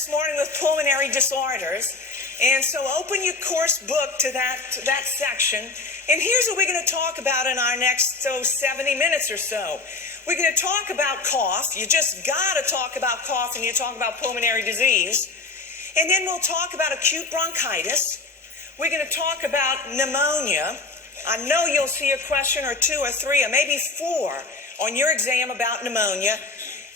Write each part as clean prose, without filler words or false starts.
this morning with pulmonary disorders. And so open your course book to that section. And here's what we're going to talk about in our next 70 minutes or so. We're going to talk about cough. You just got to talk about cough when you talk about pulmonary disease. And then we'll talk about acute bronchitis. We're going to talk about pneumonia. I know you'll see a question or two or three or maybe four on your exam about pneumonia.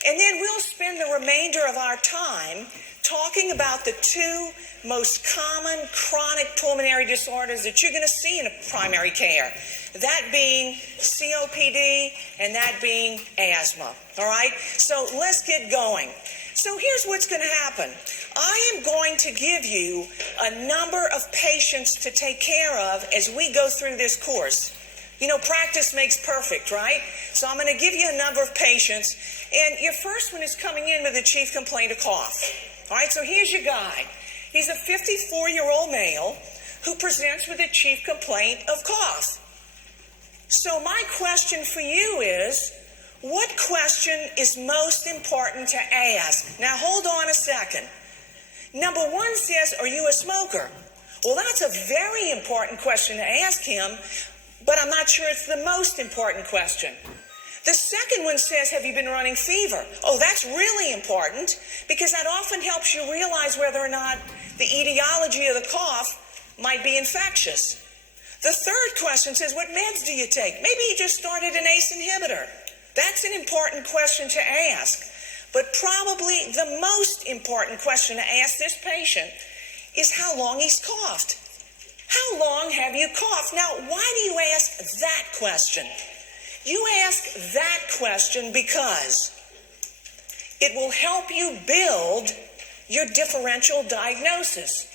And then we'll spend the remainder of our time talking about the two most common chronic pulmonary disorders that you're going to see in primary care, that being COPD and that being asthma. All right? So let's get going. So here's what's going to happen. I am going to give you a number of patients to take care of as we go through this course. You know, practice makes perfect, right? So I'm going to give you a number of patients. And your first one is coming in with a chief complaint of cough. All right, so here's your guy. He's a 54-year-old male who presents with a chief complaint of cough. So my question for you is, what question is most important to ask? Now, hold on a second. Number one says, are you a smoker? Well, that's a very important question to ask him, but I'm not sure it's the most important question. The second one says, have you been running fever? Oh, that's really important because that often helps you realize whether or not the etiology of the cough might be infectious. The third question says, what meds do you take? Maybe you just started an ACE inhibitor. That's an important question to ask. But probably the most important question to ask this patient is how long he's coughed. How long have you coughed? Now, why do you ask that question? You ask that question because it will help you build your differential diagnosis.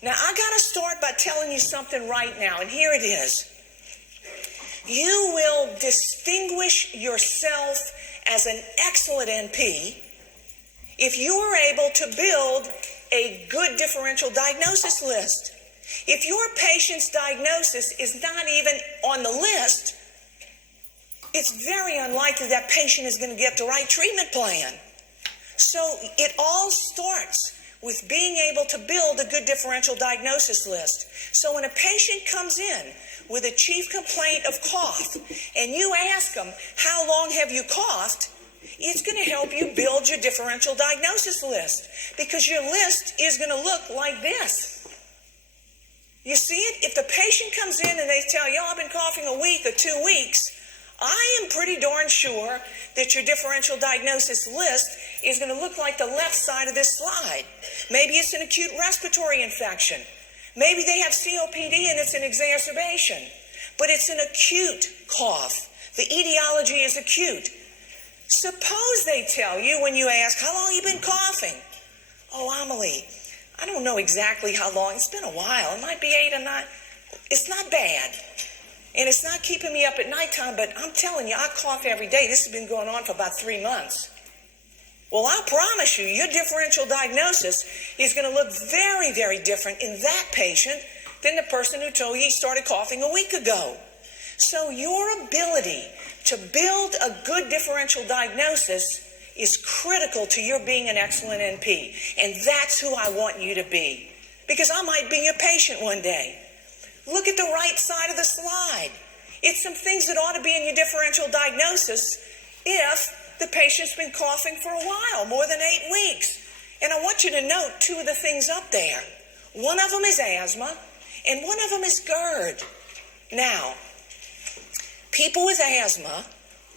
Now, I got to start by telling you something right now, and here it is. You will distinguish yourself as an excellent NP if you are able to build a good differential diagnosis list. If your patient's diagnosis is not even on the list, it's very unlikely that patient is going to get the right treatment plan. So it all starts with being able to build a good differential diagnosis list. So when a patient comes in with a chief complaint of cough and you ask them, how long have you coughed? It's going to help you build your differential diagnosis list because your list is going to look like this. You see it? If the patient comes in and they tell you, I've been coughing a week or 2 weeks, I am pretty darn sure that your differential diagnosis list is going to look like the left side of this slide. Maybe it's an acute respiratory infection. Maybe they have COPD and it's an exacerbation. But it's an acute cough. The etiology is acute. Suppose they tell you when you ask, how long have you been coughing? Oh, Amelie, I don't know exactly how long. It's been a while. It might be 8 or 9. It's not bad. And it's not keeping me up at nighttime, but I'm telling you, I cough every day. This has been going on for about 3 months. Well, I promise you, your differential diagnosis is going to look very, very different in that patient than the person who told you he started coughing a week ago. So your ability to build a good differential diagnosis is critical to your being an excellent NP. And that's who I want you to be. Because I might be your patient one day. Look at the right side of the slide. It's some things that ought to be in your differential diagnosis if the patient's been coughing for a while, more than 8 weeks. And I want you to note 2 of the things up there. One of them is asthma, and one of them is GERD. Now, people with asthma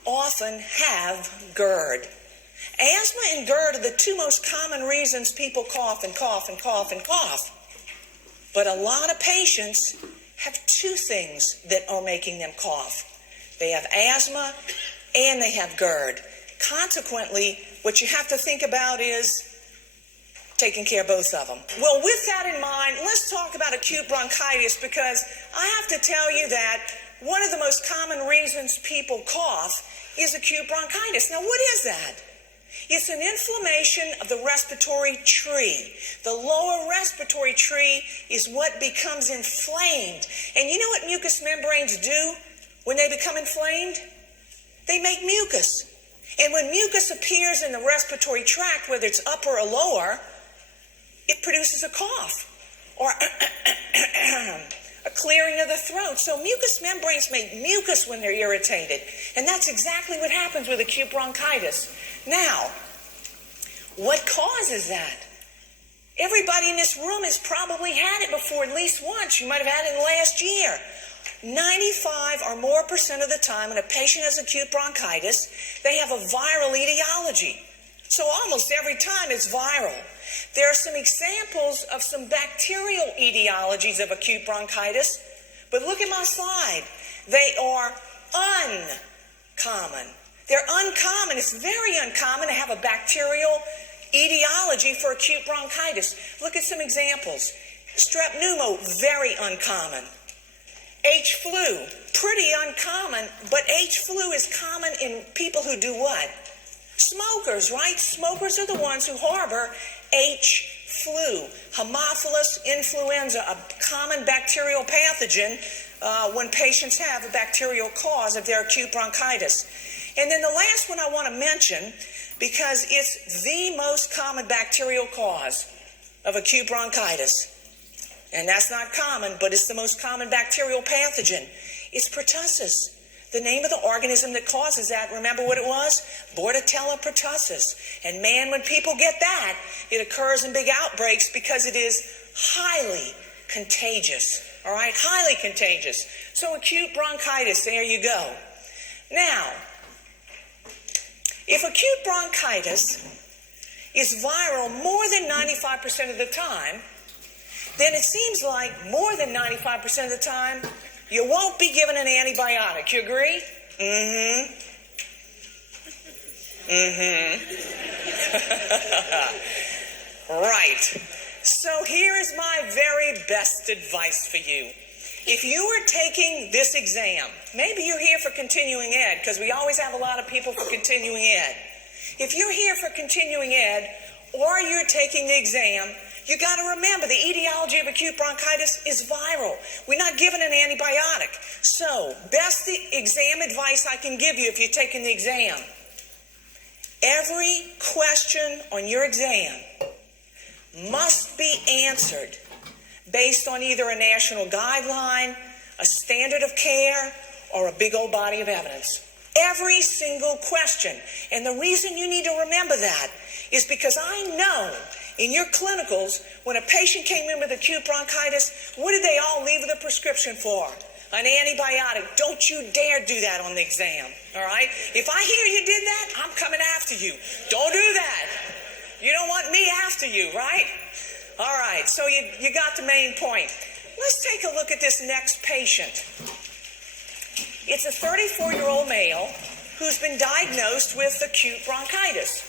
often have GERD. Asthma and GERD are the 2 most common reasons people cough and cough and cough and cough. But a lot of patients have 2 things that are making them cough. They have asthma and they have GERD. Consequently, what you have to think about is taking care of both of them. Well, with that in mind, let's talk about acute bronchitis because I have to tell you that one of the most common reasons people cough is acute bronchitis. Now, what is that? It's an inflammation of the respiratory tree. The lower respiratory tree is what becomes inflamed. And you know what mucous membranes do when they become inflamed? They make mucus. And when mucus appears in the respiratory tract, whether it's upper or lower, it produces a cough or a clearing of the throat. So mucous membranes make mucus when they're irritated. And that's exactly what happens with acute bronchitis. Now, what causes that? Everybody in this room has probably had it before at least once. You might have had it in the last year. 95 or more % of the time when a patient has acute bronchitis, they have a viral etiology. So almost every time it's viral. There are some examples of some bacterial etiologies of acute bronchitis, but look at my slide. They are uncommon. They're uncommon. It's very uncommon to have a bacterial etiology for acute bronchitis. Look at some examples. Strep pneumo, very uncommon. H. flu, pretty uncommon, but H. flu is common in people who do what? Smokers, right? Smokers are the ones who harbor H. flu. Haemophilus influenza, a common bacterial pathogen when patients have a bacterial cause of their acute bronchitis. And then the last one I want to mention, because it's the most common bacterial cause of acute bronchitis, and that's not common, but it's the most common bacterial pathogen. It's pertussis. The name of the organism that causes that, remember what it was? Bordetella pertussis. And man, when people get that, it occurs in big outbreaks because it is highly contagious. All right? Highly contagious. So acute bronchitis, there you go. Now, if acute bronchitis is viral more than 95% of the time, then it seems like more than 95% of the time, you won't be given an antibiotic. You agree? Mm-hmm. Right. So here is my very best advice for you. If you are taking this exam, maybe you're here for continuing ed, because we always have a lot of people for continuing ed. If you're here for continuing ed, or you're taking the exam, you got to remember the etiology of acute bronchitis is viral. We're not given an antibiotic. So, best exam advice I can give you if you're taking the exam. Every question on your exam must be answered based on either a national guideline, a standard of care, or a big old body of evidence. Every single question. And the reason you need to remember that is because I know in your clinicals, when a patient came in with acute bronchitis, what did they all leave with a prescription for? An antibiotic. Don't you dare do that on the exam, all right? If I hear you did that, I'm coming after you. Don't do that. You don't want me after you, right? All right, so you got the main point. Let's take a look at this next patient. It's a 34-year-old male who's been diagnosed with acute bronchitis.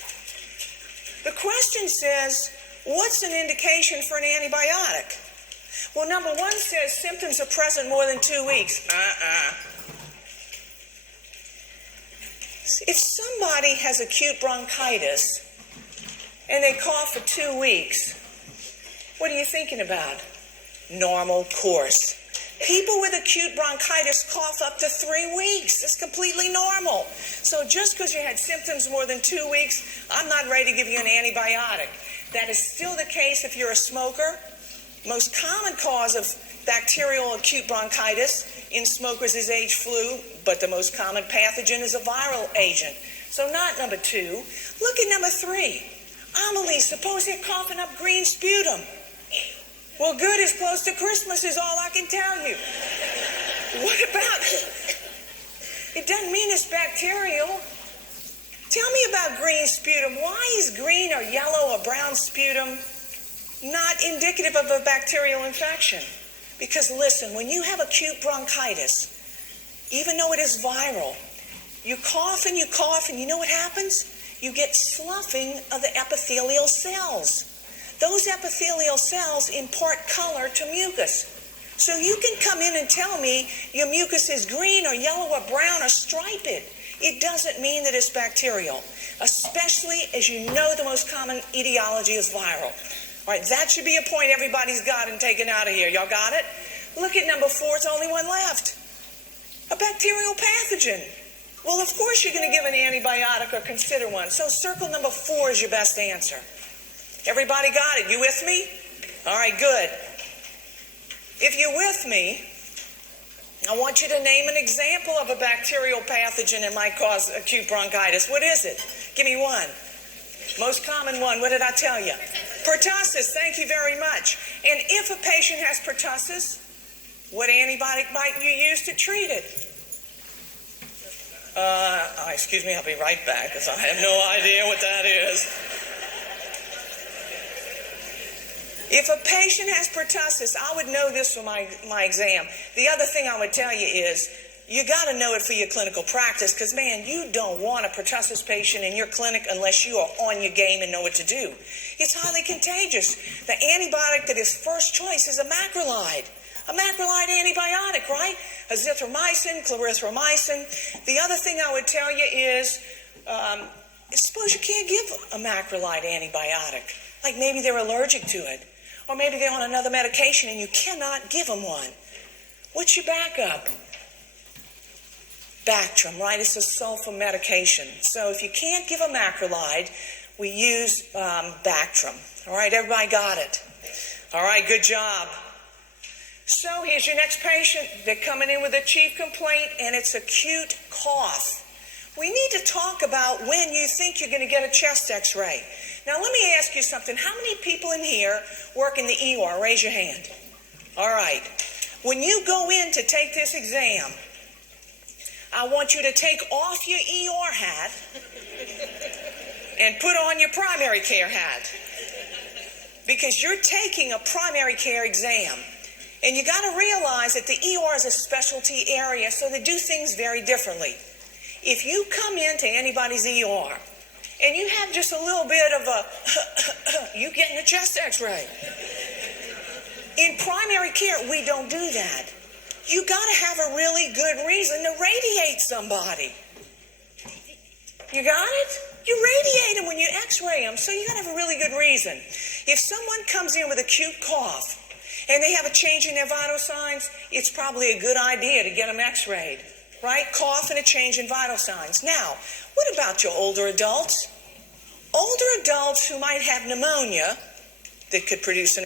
The question says, what's an indication for an antibiotic? Well, number one says symptoms are present more than 2 weeks. If somebody has acute bronchitis and they cough for 2 weeks, what are you thinking about? Normal course. People with acute bronchitis cough up to 3 weeks. It's completely normal. So just because you had symptoms more than 2 weeks, I'm not ready to give you an antibiotic. That is still the case if you're a smoker. Most common cause of bacterial acute bronchitis in smokers is H. flu, but the most common pathogen is a viral agent. So not number 2. Look at number 3. Amelie, suppose they're coughing up green sputum. Well, good as close to Christmas is all I can tell you. What about it? It doesn't mean it's bacterial. Tell me about green sputum. Why is green or yellow or brown sputum not indicative of a bacterial infection? Because listen, when you have acute bronchitis, even though it is viral, you cough and you know what happens? You get sloughing of the epithelial cells. Those epithelial cells impart color to mucus. So you can come in and tell me your mucus is green or yellow or brown or striped. It doesn't mean that it's bacterial, especially as you know the most common etiology is viral. All right, that should be a point everybody's got and taken out of here. Y'all got it? Look at number 4. It's only one left. A bacterial pathogen. Well, of course you're going to give an antibiotic or consider one. So circle number 4 is your best answer. Everybody got it? You with me? All right, good. If you're with me, I want you to name an example of a bacterial pathogen that might cause acute bronchitis. What is it? Give me one. Most common one, what did I tell you? Pertussis, thank you very much. And if a patient has pertussis, what antibiotic might you use to treat it? Excuse me, I'll be right back because I have no idea what that is. If a patient has pertussis, I would know this from my exam. The other thing I would tell you is, you got to know it for your clinical practice because, man, you don't want a pertussis patient in your clinic unless you are on your game and know what to do. It's highly contagious. The antibiotic that is first choice is a macrolide. A macrolide antibiotic, right? Azithromycin, clarithromycin. The other thing I would tell you is, suppose you can't give a macrolide antibiotic. Like maybe they're allergic to it. Or maybe they're on another medication and you cannot give them one. What's your backup? Bactrim, right? It's a sulfa medication. So if you can't give a macrolide, we use Bactrim. All right, everybody got it? All right, good job. So here's your next patient. They're coming in with a chief complaint, and it's acute cough. We need to talk about when you think you're going to get a chest x-ray. Now, let me ask you something. How many people in here work in the ER? Raise your hand. All right. When you go in to take this exam, I want you to take off your ER hat and put on your primary care hat because you're taking a primary care exam. And you got to realize that the ER is a specialty area, so they do things very differently. If you come into anybody's ER and you have just a little bit of a, you getting a chest x-ray. In primary care, we don't do that. You got to have a really good reason to radiate somebody. You got it? You radiate them when you x-ray them, so you got to have a really good reason. If someone comes in with acute cough and they have a change in their vital signs, it's probably a good idea to get them x-rayed, right? Cough and a change in vital signs. Now, what about your older adults? Older adults who might have pneumonia that could produce an